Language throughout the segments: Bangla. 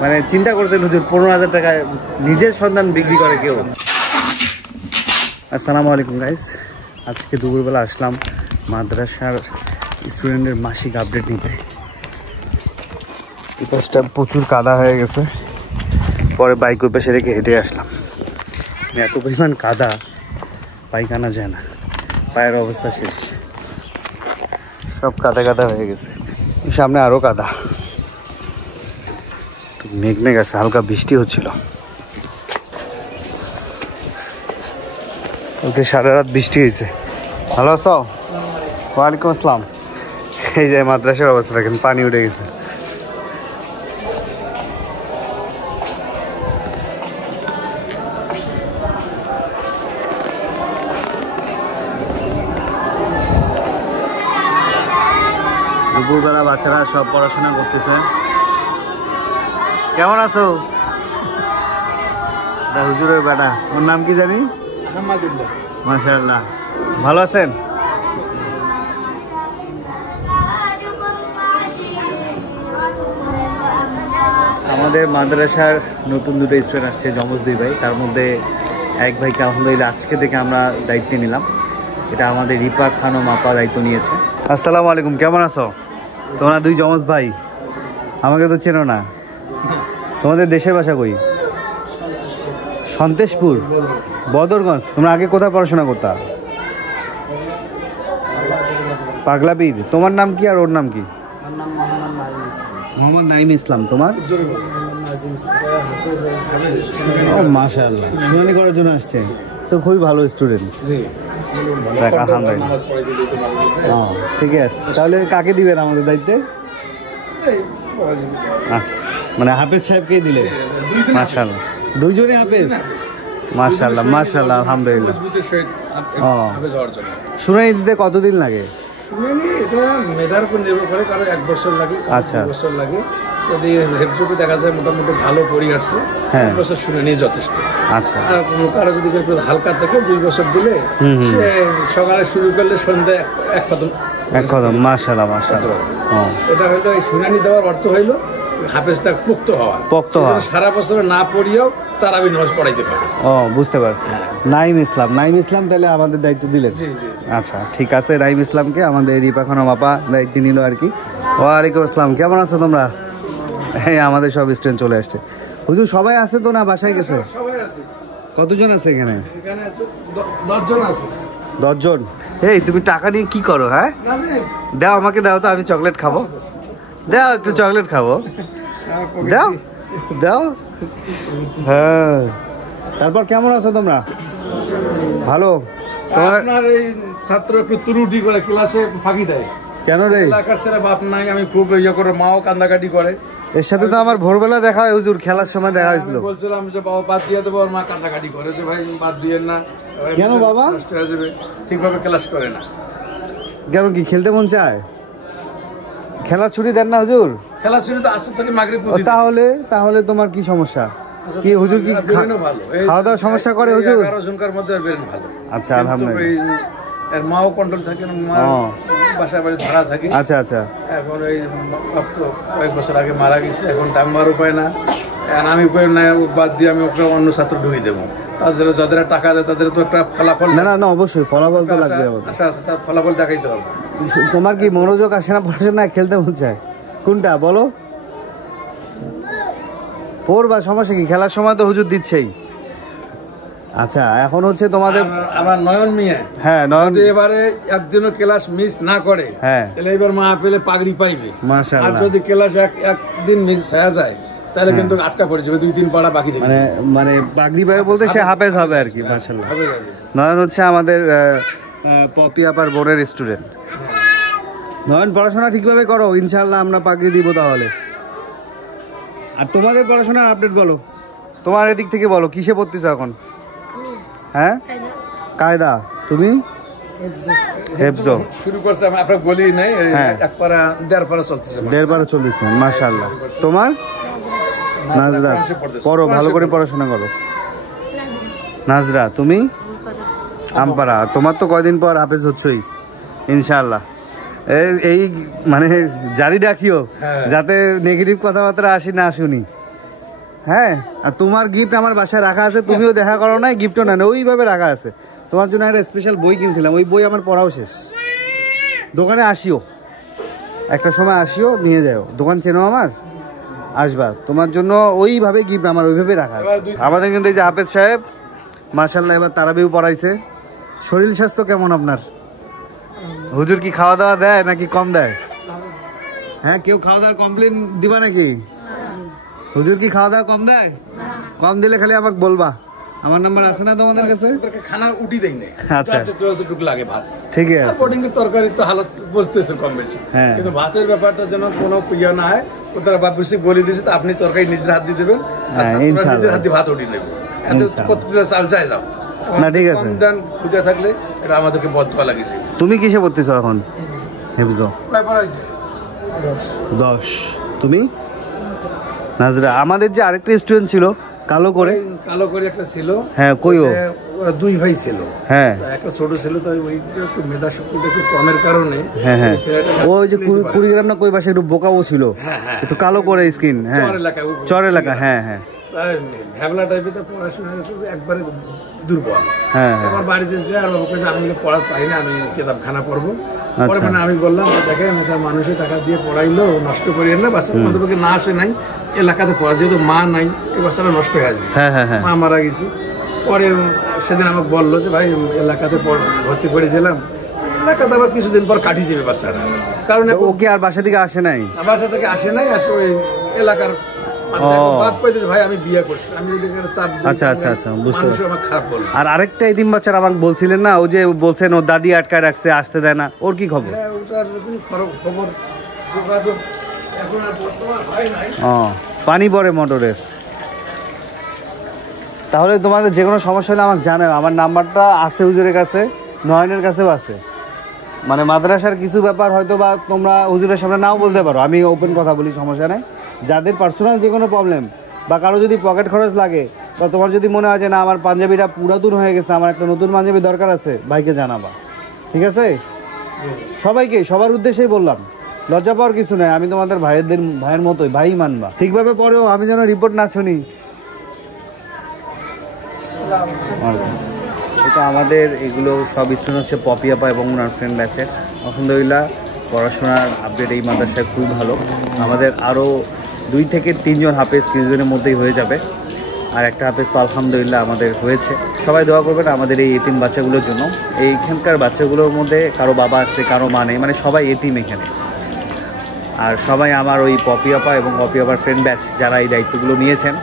মানে চিন্তা করছেন হুজুর 15,000 টাকায় নিজের সন্তান বিক্রি করে কেউ। আসসালামু আলাইকুম গাইস, আজকে দুপুরবেলা আসলাম মাদ্রাসার স্টুডেন্টের মাসিক আপডেট নিতে। এই পাশটা প্রচুর কাদা হয়ে গেছে, পরে বাইক ওই পাশে রেখে হেঁটে আসলাম। এত পরিমাণ কাদা বাইক আনা যায় না, পায়ের অবস্থা শেষ, সব কাদা কাদা হয়ে গেছে। সামনে আরও কাদা, মেঘ আছে, হালকা বৃষ্টি হচ্ছিল। ওকে সারা রাত বৃষ্টি হয়েছে। ভালো আছো? ওয়ালাইকুম আসসালাম। এই যে মাদ্রাসার অবস্থা দেখেন, পানি উঠে গেছে। দুপুরবেলা বাচ্চারা সব পড়াশোনা করতেছে। কেমন আছো? হুজুরের বেটা, ওর নাম কি জানি? মাশাআল্লাহ, ভালো আছেন? আমাদের মাদ্রাসার নতুন দুটো স্টুডেন্ট আসছে, যমজ 2 ভাই। তার মধ্যে এক ভাইকে আলহামদুলিল্লাহ আজকে থেকে আমরা দায়িত্ব নিলাম। এটা আমাদের রিপা খানম আপা দায়িত্ব নিয়েছে। আসসালামু আলাইকুম, কেমন আছো? তোমরা 2 যমজ ভাই, আমাকে তো চেনো না। তোমাদের দেশের বাসা কই? সন্তেশপুর, বদরগঞ্জ। তোমরা আগে কোথায় পড়াশোনা করতা? পাগলাপীর। তোমার নাম কি আর ওর নাম কি? মোহাম্মদ নাইম ইসলাম। তোমার? ও মাশাআল্লাহ, শুনানি করার জন্য আসছে তো, খুবই ভালো স্টুডেন্ট। আলহামদুলিল্লাহ, ঠিক আছে। তাহলে কাকে দিবেন আমাদের দায়িত্বে? আচ্ছা, মানে হাফেজ সাহেবকেই দিলে? মাশাআল্লাহ, 2 জনই হাফেজ। মাশাআল্লাহ মাশাআল্লাহ, আলহামদুলিল্লাহ। শুনানি দিতে কতদিন লাগে? শুনানি এটা মেধার উপর নির্ভর করে, কারো 1 বছর লাগে, 2 বছর লাগে। যদি হেফজকে দেখা যায় মোটামুটি ভালো পড়ে আসছে, 1 বছর শুনানি যথেষ্ট। আচ্ছা, আর কারো যদি হালকা থাকে 2 বছর দিলে সে সকালে শুরু করলে সন্ধ্যায় এক কদম। মাশাআল্লাহ মাশাআল্লাহ। এটা হলো এই শুনানি দেওয়ার অর্থ হইলো হাফেজটা পোক্ত হওয়া। সারা বছর না পড়িয়েও তারাবি নামাজ পড়াইতে পারে। ও, বুঝতে পারছি। নাইম ইসলাম, নাইম ইসলাম তাহলে আমাদের দায়িত্ব দিলেন? আচ্ছা, ঠিক আছে। নাইম ইসলামকে আমাদের রিপা খানম আপা দায়িত্ব নিল আর কি। ওয়ালাইকুম আসসালাম, কেমন আছো তোমরা? এই আমাদের সব স্টুডেন্ট চলে আসছে। হুজুর সবাই আছে তো না বাসায় গেছে? কতজন আছে এখানে? 10 জন আছে। 10 জন? এই তুমি টাকা নিয়ে কি করো? হ্যাঁ, দাও আমাকে, দাও তো, আমি চকলেট খাবো। দাও, একটু চকলেট খাবো, দাও দাও। হ্যাঁ, তারপর কেমন আছো তোমরা? ভালো। আপনার এই ছাত্র একটু ত্রুটি করে, ক্লাসে ফাঁকি দেয়। কেন রে? এলাকার ছেলে বাপ নাই, আমি খুব ইয়ে করে, মাও কান্দাকাটি করে। এর সাথে তো আমার ভোরবেলা দেখা হয় হুজুর, খেলার সময় দেখা হয়েছিল। বলছিলাম যে বাবা বাদ দিয়ে দেবো, ওর মা কান্দাকাটি করে যে ভাই বাদ দিয়েন না। কেন বাবা? নষ্ট হয়ে যাবে, ঠিকভাবে ক্লাস করে না। কেন, কি খেলতে মন চায়? খেলার ছুটি দেন না হুজুর? খেলার ছুটি তো আসর থেকে মাগরিব। তাহলে তোমার কি সমস্যা? কি হুজুর কি খাওয়া দাওয়ার সমস্যা করে হুজুর? 11 জনকার মধ্যে বেরেন ভালো। আচ্ছা, আলহামদুলিল্লাহ। এর মাও কন্ট্রোল থাকে না, মা বাসা বাড়ি ভাড়া থাকে। আচ্ছা আচ্ছা। এখন এই কয়েক বছর আগে মারা গেছে, এখন টাম্বার উপায় না, আমি উপায় না, বাদ দিয়ে আমি ওকে অন্য ছাত্র ঢুকিয়ে দেবো। তাদের যাদের টাকা দেয় তাদের তো একটা ফলাফল। না, অবশ্যই ফলাফল তো লাগবে। আচ্ছা, তার ফলাফল দেখাইতে হবে। তোমার কি মনোযোগ আসে না পড়াশোনা, খেলতে মন চায়? কোনটা বলো? পড়বা, সমস্যা কি? খেলার সময় তো হুজুর দিচ্ছেই। আচ্ছা, এখন হচ্ছে তোমাদের আমার নয়ন মিয়া। হ্যাঁ, নয়ন এবারে একদিনও ক্লাস মিস না করে, হ্যাঁ, তাহলে এবার মা পেলে পাগড়ি পাইবে। মাশাআল্লাহ। আর যদি ক্লাস একদিন মিস হয়ে যায় তাহলে কিন্তু আটকা পড়ে যাবে, 2-3 পাড়া বাকি থাকবে। মানে পাগড়ি পাইবে বলতে সে হাফেজ হবে আর কি। মাশাআল্লাহ। নয়ন হচ্ছে আমাদের পপি আপার বোর্ডের স্টুডেন্ট। নয়ন, পড়াশোনা ঠিকভাবে করো, ইনশাআল্লাহ আমরা পাগড়ি দিব তাহলে। আর তোমাদের পড়াশোনার আপডেট বলো, তোমার এদিক থেকে বলো, কিসে পড়তেছো এখন? হ্যাঁ, কায়দা। তুমি? হেফজো শুরু করছে, আমি আপনাকে বলি নাই, এক পারা 1.5 পারা চলতেছে। 1.5 পারা চলতেছে, মাশাআল্লাহ। তোমার? নাজরা, পড়ো, ভালো করে পড়াশোনা করো। নাজরা, তুমি? আমপারা। তোমার তো কয়দিন পর হাফেজ হচ্ছই ইনশাআল্লাহ। এই মানে জারি রাখিও যাতে নেগেটিভ কথাবার্তা আসি না শুনি। হ্যাঁ, আর তোমার গিফট আমার বাসায় রাখা আছে, তুমিও দেখা করো না, গিফটও না, ওইভাবে রাখা আছে। তোমার জন্য একটা স্পেশাল বই কিনছিলাম, ওই বই আমার পড়াও শেষ। দোকানে আসিও, একটা সময় আসিও, নিয়ে যাও। দোকান চেনো আমার, আসবা, তোমার জন্য ওইভাবে গিফট আমার ওইভাবে রাখা আছে। আমাদের কিন্তু এই যে হাফেজ সাহেব মাশাআল্লাহ এবার তারাবিও পড়াইছে। শরীর স্বাস্থ্য কেমন আপনার? হুজুর কি খাওয়া দাওয়া দেয় নাকি কম দেয়? হ্যাঁ, কেউ খাওয়া দাওয়ার কমপ্লেন দিবা নাকি? হুজুর কি খাওয়া দাওয়া কম দেয়? কম দিলে খালি আমাকে বলবা, আমার নাম্বার আছে না তোমাদের কাছে? খানা উঠি দেই না, আচ্ছা যতটুকু লাগে ভাত, ঠিক আছে। প্রোটিন তরকারি তো হালত বুঝতেছে কম বেশি, হ্যাঁ। কিন্তু ভাতের ব্যাপারটা যেন কোনো ইয়ে না হয়, ওরা বাপ বেশি বলে দিয়েছে তো আপনি তরকারি নিজের হাত দিয়ে দেবেন, আর হ্যাঁ, ছাত্ররা ইনশাআল্লাহ। নিজের হাত দিয়ে ভাত উঠি নেবে। কতগুলো চাল চাই যাও না, ঠিক আছে। কম দান খুঁজে থাকলে এটা আমাদেরকে বদয়া লাগিয়েছে। তুমি কিসে পড়তেছো এখন? হেফজ। কয় পড়া হয়েছে? 10। তুমি? নাজরা। আমাদের যে আরেকটা স্টুডেন্ট ছিল কালো করে, কালো করে একটা ছিল, হ্যাঁ, কইও। ওরা 2 ভাই ছিল, হ্যাঁ একটা ছোট ছিল, তো ওই একটু মেধা শক্তিটা একটু কমের কারণে, হ্যাঁ হ্যাঁ, ছেলেটা ওই যে কুড়িগ্রাম না কই পাশে একটু বোকাও ছিল, হ্যাঁ হ্যাঁ, একটু কালো করে স্কিন, হ্যাঁ, চর এলাকায়, চর এলাকা, হ্যাঁ হ্যাঁ ভ্যাবলা টাইপের, তো পড়াশোনা একবারে দুর্বল। হ্যাঁ হ্যাঁ। আমার বাড়িতে যে আর বাবাকে যে আমি পড়া পারি না, আমি কেতাবখানা পড়বো। পরে আচ্ছা। মানে আমি বললাম, দেখেন এটা মানুষের টাকা দিয়ে পড়াইলো, নষ্ট করিয়েন না, বাচ্চা আমাদেরকে না আসে নাই এলাকাতে পড়া, যেহেতু মা নাই এই বাচ্চাটা নষ্ট হয়ে আসবে, হ্যাঁ হ্যাঁ হ্যাঁ। মা মারা গেছে। পরে সেদিন আমাকে বললো যে ভাই এলাকাতে ভর্তি করে দিলাম, এলাকাতে আবার কিছুদিন পর কাটি যাবে বাচ্চাটা, কারণ ও কি আর বাসা থেকে আসে নাই? বাসা থেকে আসে নাই, আসলে ওই এলাকার বাদ পাইতে ভাই আমি বিয়ে করছি, আমি যদি চাপ দিই, আচ্ছা আচ্ছা আচ্ছা, বুঝতে মানুষ আমার খারাপ বলবে। আর আরেকটা এতিম বাচ্চার আমাকে বলছিলেন না, ও যে বলছেন ও দাদি আটকায় রাখছে, আসতে দেয় না, ওর কি খবর? হ্যাঁ, ওটার খবর যোগাযোগ এখন আর বর্তমান হয় নাই। ও, পানি পড়ে মোটরের। তাহলে তোমাদের যে কোনো সমস্যা হলে আমাকে জানাও, আমার নাম্বারটা আছে হুজুরের কাছে, নয়নের কাছেও আছে। মানে মাদ্রাসার কিছু ব্যাপার হয়তো বা তোমরা হুজুরের সামনে নাও বলতে পারো, আমি ওপেন কথা বলি, সমস্যা নেই। যাদের পার্সোনাল যে কোনো প্রবলেম বা কারো যদি পকেট খরচ লাগে, বা তোমার যদি মনে হয় যে না আমার পাঞ্জাবিটা পুরাতন হয়ে গেছে, আমার একটা নতুন পাঞ্জাবি দরকার আছে, ভাইকে জানাবা, ঠিক আছে? সবাইকে, সবার উদ্দেশ্যেই বললাম, লজ্জা পাওয়ার কিছু নেই, আমি তোমাদের ভাইয়ের মতোই, ভাই মানবা ঠিকভাবে। পরেও আমি যেন রিপোর্ট না শুনি। এটা আমাদের এগুলো সব স্টুডেন্ট হচ্ছে পপি আপা এবং ওনার ফ্রেন্ড ব্যাচের। আলহামদুলিল্লাহ পড়াশোনার আপডেট এই মাদ্রাসায় খুব ভালো। আমাদের আরও 2 থেকে 3 জন হাফেজ কিছুদিনের মধ্যেই হয়ে যাবে, আর একটা হাফেজ তো আলহামদুলিল্লাহ আমাদের হয়েছে। সবাই দোয়া করবেন আমাদের এই এতিম বাচ্চাগুলোর জন্য। এইখানকার বাচ্চাগুলোর মধ্যে কারো বাবা আছে, কারো মা নেই, মানে সবাই এতিম এখানে। আর সবাই আমার ওই পপি আপা এবং পপি আপার ফ্রেন্ড ব্যাচ যারা এই দায়িত্বগুলো নিয়েছেন,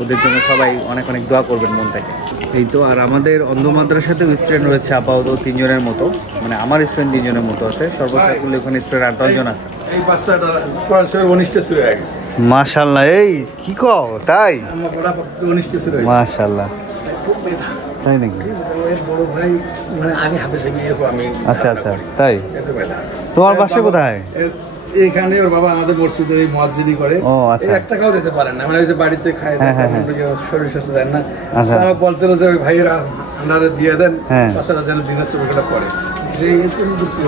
ওদের জন্য সবাই অনেক অনেক দোয়া করবেন মন থেকে। এই তো, আর আমাদের অন্ধ মাদ্রাসাতেও স্টুডেন্ট রয়েছে আপাতত 3 জনের মতো, মানে আমার স্টুডেন্ট 3 জনের মতো আছে, সর্বোচ্চ করলে ওখানে স্টুডেন্ট 8-10 জন আছে। এই বাচ্চাটা পড়াশোনার 19টা শুরু হয়ে গেছে মাশাআল্লাহ। এই কি কও, তাই? আমার পড়া 19টা শুরু হয়েছে। মাশাআল্লাহ, খুব মেধা, তাই নাকি? ওর বড় ভাই মানে আগে হাফেজ হয়ে গিয়ে আমি। আচ্ছা আচ্ছা, তাই? এত মেধা। তোমার বাসা কোথায়? এইখানে ওর বাবা আমাদের মসজিদে এই মুয়াজ্জিনি করে। ও আচ্ছা। 1 টাকাও দিতে পারেন না, মানে ওই যে বাড়িতে খায়, শরীর সুস্থ দেন না। আচ্ছা। আমাকে বলছিল যে ওই ভাইয়েরা আন্ডারে দিয়ে দেন, হ্যাঁ। বাচ্চারা যেন দিনের চোখটা পড়ে, যে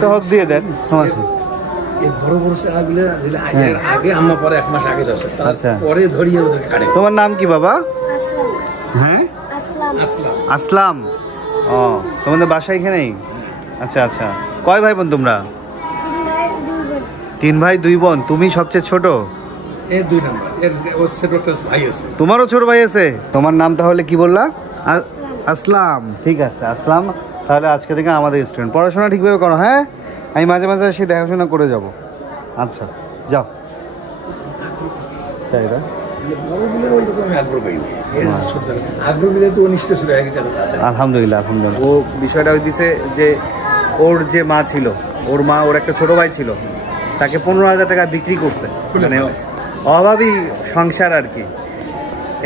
তো হক দিয়ে দেন, সমস্যা। এই বড় বড় চারাগুলো আগে আম্মা পরে 1 মাস আগে যাচ্ছে, আচ্ছা। তারপরে ধরিয়ে ওদেরকে কাটে। তোমার নাম কি বাবা? হ্যাঁ, আসলাম। আসলাম। ও, তোমাদের বাসা এখানেই? আচ্ছা আচ্ছা। কয় ভাই বোন তোমরা? 3 ভাই 2 বোন। তুমি সবচেয়ে ছোট? এই 2 নাম্বার, ওর ছোট একটা ভাই আছে। তোমারও ছোট ভাই আছে? তোমার নাম তাহলে কি বললা? আসলাম। ঠিক আছে আসলাম, তাহলে আজকে থেকে আমাদের স্টুডেন্ট। পড়াশোনা ঠিকভাবে করো, হ্যাঁ? আমি মাঝে মাঝে এসে দেখাশোনা করে যাব। আচ্ছা, যাও। তাই না? আলহামদুলিল্লাহ আলহামদুলিল্লাহ। ও বিষয়টা হইতেছে যে ওর যে মা ছিল, ওর মা, ওর একটা ছোট ভাই ছিল, তাকে 15,000 টাকা বিক্রি করছে, মানে অভাবী সংসার আর কি।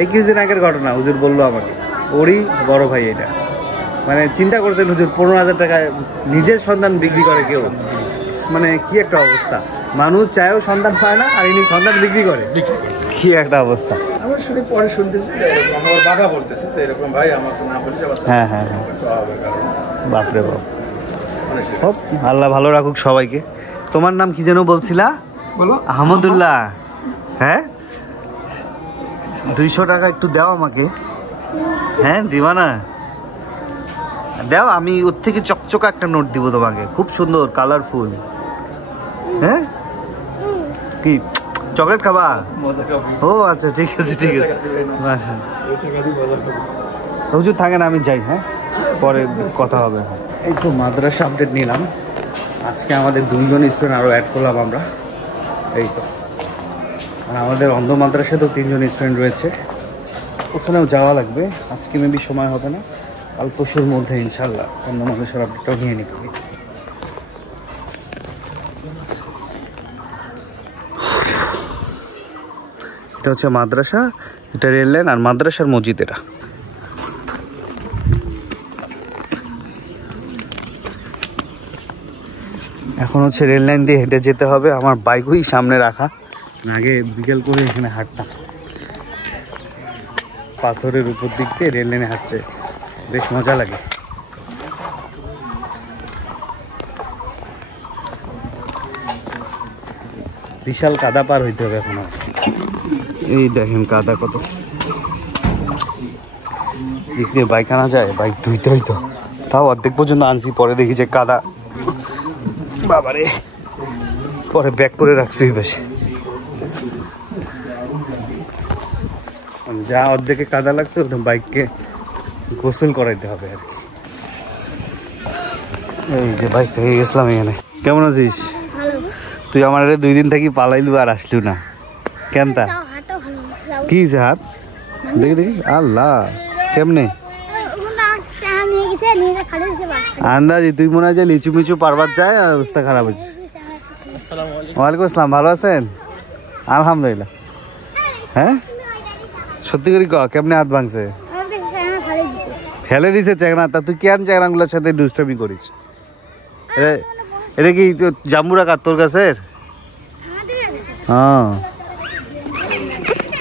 এই কিছুদিন আগের ঘটনা, হুজুর বললো আমাকে, ওরই বড় ভাই এটা। মানে চিন্তা করছেন হুজুর, 15,000 টাকায় নিজের সন্তান বিক্রি করে কেউ, মানে কি একটা অবস্থা। মানুষ চায়ও সন্তান পায় না, আর ইনি সন্তান বিক্রি করে, কি একটা অবস্থা। আমার শুনে পরে শুনতেছি আমার বাবা বলতেছে তো এরকম, ভাই আমার না বলি যে হ্যাঁ হ্যাঁ হ্যাঁ, বাপরে বাপ। হোক, আল্লাহ ভালো রাখুক সবাইকে। তোমার নাম কি যেন বলছিলা? বলো। আহমদুল্লাহ। হ্যাঁ, 200 টাকা একটু দাও আমাকে। হ্যাঁ দিবা না? দাও, আমি ওর থেকে চকচকা একটা নোট দিব তোমাকে, খুব সুন্দর কালারফুল। হ্যাঁ কি চকলেট খাবা? ও আচ্ছা ঠিক আছে ঠিক আছে। হুজুর থাকেন, আমি যাই, হ্যাঁ পরে কথা হবে। এই তো মাদ্রাসা আপডেট নিলাম। আজকে আমাদের 2 জন স্টুডেন্ট আরও অ্যাড করলাম আমরা। এই তো, আর আমাদের অন্ধ মাদ্রাসায় তো 3 জন স্টুডেন্ট রয়েছে, ওখানেও যাওয়া লাগবে। আজকে মেবি সময় হবে না, কাল পরশুর মধ্যে ইনশাল্লাহ অন্ধ মাদ্রাসার আপডেটটাও নিয়ে নিতে হবে। এটা হচ্ছে মাদ্রাসা, এটা রেল লাইন, আর মাদ্রাসার মসজিদ এটা। এখন হচ্ছে রেল লাইন দিয়ে হেঁটে যেতে হবে। আমার বাইকই সামনে রাখা, আগে বিকেল করে এখানে হাঁটতাম, পাথরের উপর দিক দিয়ে রেল লাইনে হাঁটতে বেশ মজা লাগে। বিশাল কাদা পার হইতে হবে এখন। এই দেখেন কাদা কত, দিক দিয়ে বাইক আনা যায়, বাইক ধুইতে হইতো, তাও অর্ধেক পর্যন্ত আনছি, পরে দেখি যে কাদা, বাবারে, পরে ব্যাক করে রাখছি ওই পাশে। যা অর্ধেকে কাদা লাগছে ওটা বাইককে গোসল করাইতে হবে আর কি। এই যে বাইক থেকে গেছিলাম এখানে। কেমন আছিস? তুই আমার 2 দিন থেকে পালাইলু আর আসলু না কেন? তা কি হাত দেখি দেখি, আল্লাহ কেমনে আন্দাজি? তুই মনে হয় যে লিচু মিচু পারবার যায়, অবস্থা খারাপ হয়েছে। ওয়ালাইকুম আসসালাম, ভালো আছেন? আলহামদুলিল্লাহ। হ্যাঁ সত্যি করে কেমনে হাত ভাঙছে? ফেলে দিছে চেংড়া? তা তুই কেন চেংড়াগুলোর সাথে দুষ্টামি করিস? এটা কি জাম্বুরা কার তোর কাছের? হ্যাঁ,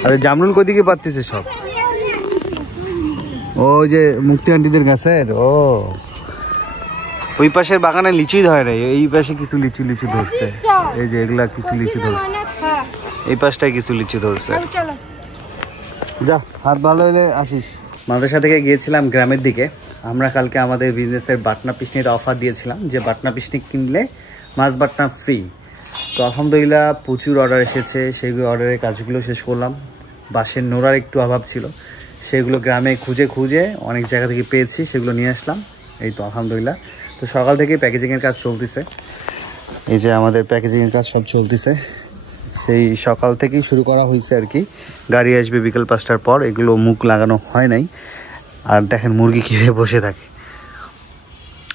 আরে জামরুল কদিকে পাচ্ছিস সব? ও যে মুক্তি আন্টিদের গাছের। ও ওই পাশের বাগানে লিচুই ধরে নাই, এই পাশে কিছু লিচু লিচু ধরছে। এই যে এগুলা কিছু লিচু ধরছে, এই পাশটায় কিছু লিচু ধরছে। যা, হাত ভালো হলে আসিস। মাদ্রাসা থেকে গিয়েছিলাম গ্রামের দিকে। আমরা কালকে আমাদের বিজনেসের বাটনা পিসনির অফার দিয়েছিলাম, যে বাটনা পিসনি কিনলে মাছ বাটনা ফ্রি। তো আলহামদুলিল্লাহ প্রচুর অর্ডার এসেছে, সেইগুলো অর্ডারের কাজগুলো শেষ করলাম। বাঁশের নোড়ার একটু অভাব ছিল, সেগুলো গ্রামে খুঁজে খুঁজে অনেক জায়গা থেকে পেয়েছি, সেগুলো নিয়ে আসলাম। এই তো আলহামদুলিল্লাহ। তো সকাল থেকে প্যাকেজিংয়ের কাজ চলতেছে, এই যে আমাদের প্যাকেজিংয়ের কাজ সব চলতেছে, সেই সকাল থেকেই শুরু করা হয়েছে আর কি। গাড়ি আসবে বিকেল 5টার পর, এগুলো মুখ লাগানো হয় নাই। আর দেখেন মুরগি কীভাবে বসে থাকে,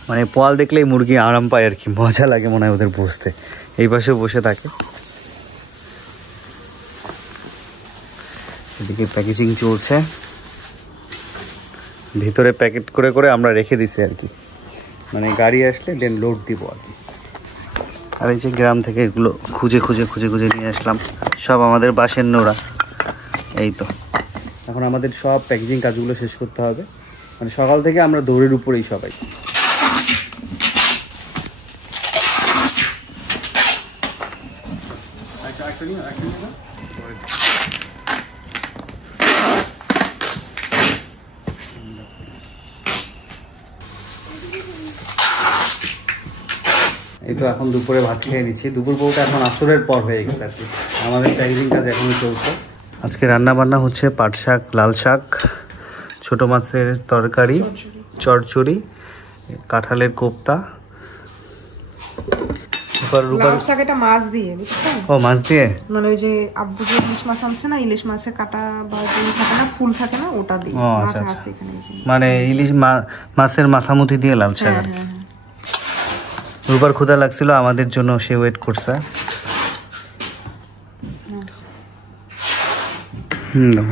মানে পোয়াল দেখলেই মুরগি আরাম পায় আর কি, মজা লাগে মনে হয় ওদের বসতে। এই পাশে বসে থাকে। এদিকে প্যাকেজিং চলছে, ভিতরে প্যাকেট করে করে আমরা রেখে দিছি আর কি, মানে গাড়ি আসলে দেন লোড দিব আর কি। আর এই যে গ্রাম থেকে এগুলো খুঁজে খুঁজে খুঁজে খুঁজে নিয়ে আসলাম, সব আমাদের বাঁশের নোড়া। এই তো এখন আমাদের সব প্যাকেজিং কাজগুলো শেষ করতে হবে, মানে সকাল থেকে আমরা দৌড়ের উপরেই সবাই। এই তো এখন দুপুরে ভাত খেয়ে নিচ্ছি। দুপুর পরটা এখন আসরের পর হয়ে গেছে আর কি, আমাদের প্যাকেজিং কাজ এখনও চলছে। আজকে রান্না বান্না হচ্ছে পাট শাক, লাল শাক, ছোটো মাছের তরকারি, চচ্চড়ি, কাঁঠালের কোপ্তা। মাছ দিয়ে, ও মাছ দিয়ে, মানে ওই যে আব্বু যে ইলিশ মাছ আনছে না, ইলিশ মাছের কাটা বা থাকে না, ফুল থাকে না, ওটা দিয়ে। ও আচ্ছা, মানে ইলিশ মাছের মাথামুথি দিয়ে লাল শাক আর কি। রূপার ক্ষুধা লাগছিল, আমাদের জন্য সে ওয়েট করছে।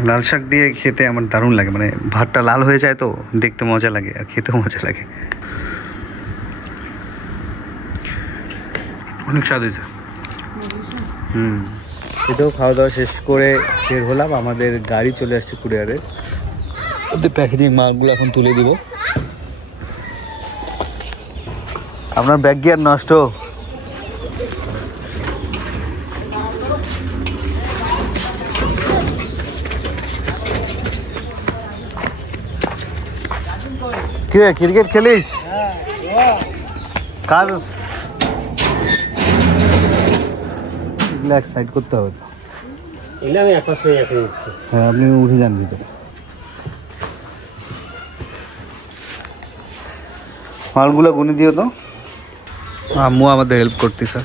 লাল শাক দিয়ে খেতে আমার দারুণ লাগে, মানে ভাতটা লাল হয়ে যায় তো দেখতে মজা লাগে আর খেতেও মজা লাগে, অনেক স্বাদ হয়েছে। এটাও খাওয়া দাওয়া শেষ করে বের হলাম, আমাদের গাড়ি চলে আসছে কুরিয়ারের, ওদের প্যাকেজিং মালগুলো এখন তুলে দিব। আপনার ব্যাগ গিয়ার নষ্ট, কি রে ক্রিকেট খেলিস? কার সাইড করতে হবে তো। হ্যাঁ আপনি উঠে যান ভিতরে। মালগুলো গুনে দিও তো। আম্মু আমাদের হেল্প করতেছে।